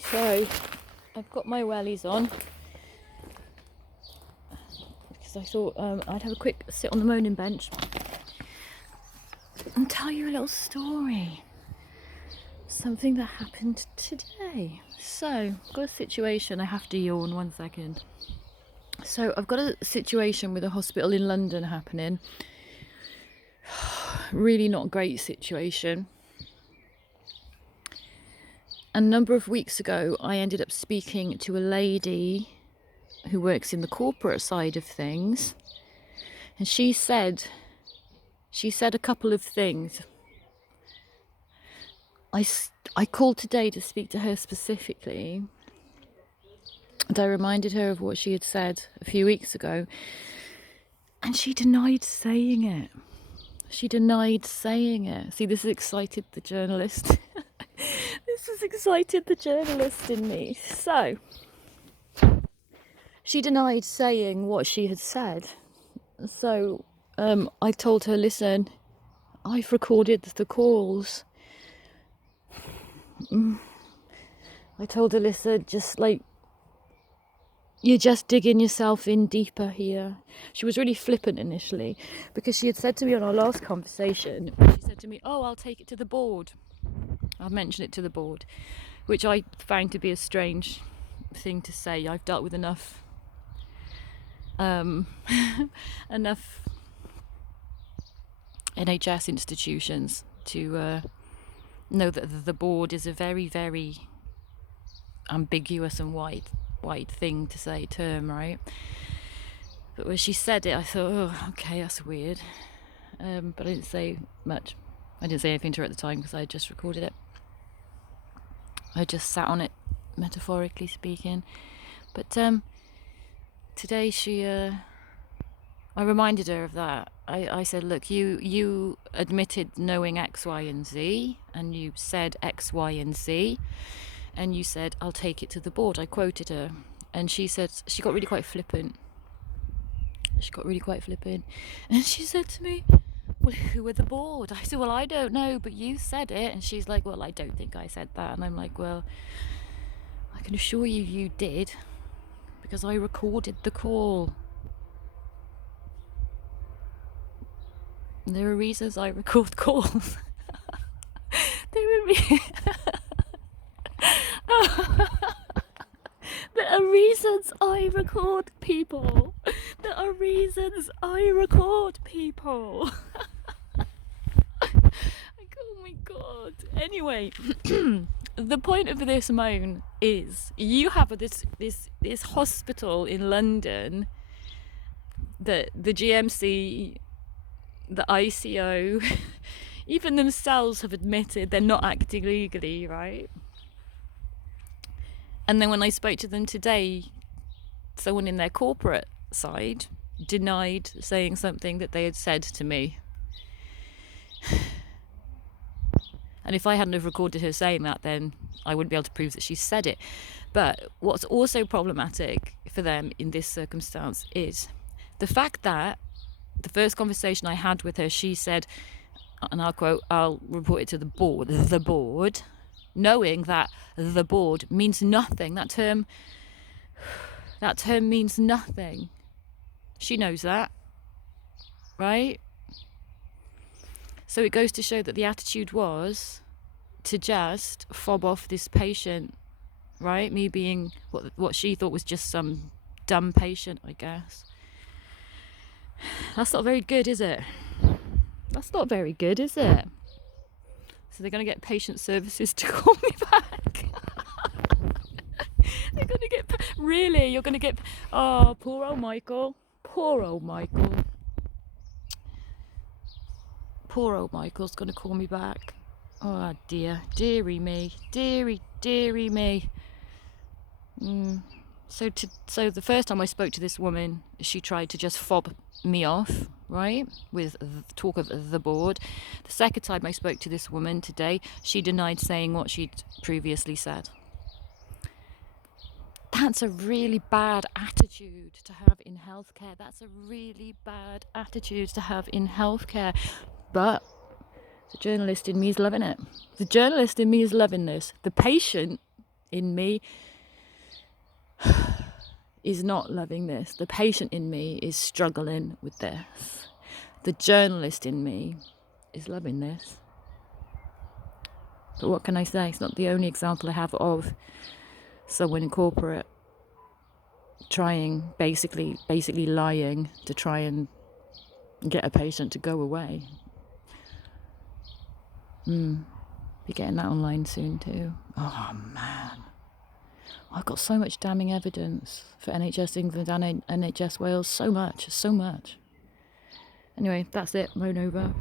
So I've got my wellies on because I thought I'd have a quick sit on the moaning bench and tell you a little story. Something that happened today. So I've got a situation. I have to yawn 1 second. So I've got a situation with a hospital in London happening. Really not a great situation. A number of weeks ago, I ended up speaking to a lady who works in the corporate side of things, and she said a couple of things. I called today to speak to her specifically, and I reminded her of what she had said a few weeks ago, and she denied saying it. See, this has excited the journalist. This has excited the journalist in me. So, she denied saying what she had said. So, I told her, listen, I've recorded the calls. I told her, listen, you're just digging yourself in deeper here. She was really flippant initially because she had said to me on our last conversation, she said to me, oh, I'll take it to the board. I'll mention it to the board, which I found to be a strange thing to say. I've dealt with enough enough NHS institutions to know that the board is a very, very ambiguous and wide thing to say, term, right? But when she said it, I thought, oh, okay, that's weird. But I didn't say much. I didn't say anything to her at the time because I had just recorded it. I just sat on it, metaphorically speaking. But today I reminded her of that. I said, look, you admitted knowing X, Y, and Z, and you said X, Y, and Z, and you said, I'll take it to the board. I quoted her, and she said, she got really quite flippant. And she said to me, well, who are the board? I said, well, I don't know, but you said it. And she's like, well, I don't think I said that. And I'm like, well, I can assure you you did, because I recorded the call. There are reasons I record calls. There are reasons I record people. Oh my god. Anyway, the point of this moan is you have this hospital in London that the GMC, the ICO, even themselves have admitted they're not acting legally, right? And then when I spoke to them today, someone in their corporate side denied saying something that they had said to me. And if I hadn't have recorded her saying that, then I wouldn't be able to prove that she said it. But what's also problematic for them in this circumstance is the fact that the first conversation I had with her, she said, and I'll quote, I'll report it to the board, knowing that the board means nothing. That term means nothing. She knows that, right? So it goes to show that the attitude was to just fob off this patient, right? Me being what she thought was just some dumb patient, I guess. That's not very good, is it? So they're going to get patient services to call me back. They're going to get... Really? You're going to get... Oh, poor old Michael. Poor old Michael's going to call me back. Oh dear. Dearie me. So the first time I spoke to this woman, she tried to just fob me off, right, with talk of the board. The second time I spoke to this woman today, she denied saying what she'd previously said. That's a really bad attitude to have in healthcare. But the journalist in me is loving it. The journalist in me is loving this. The patient in me is not loving this. The patient in me is struggling with this. The journalist in me is loving this. But what can I say? It's not the only example I have of someone in corporate trying, basically lying to try and get a patient to go away. Be getting that online soon too. Oh man, I've got so much damning evidence for NHS England and NHS Wales. So much. Anyway, that's it. Moan over.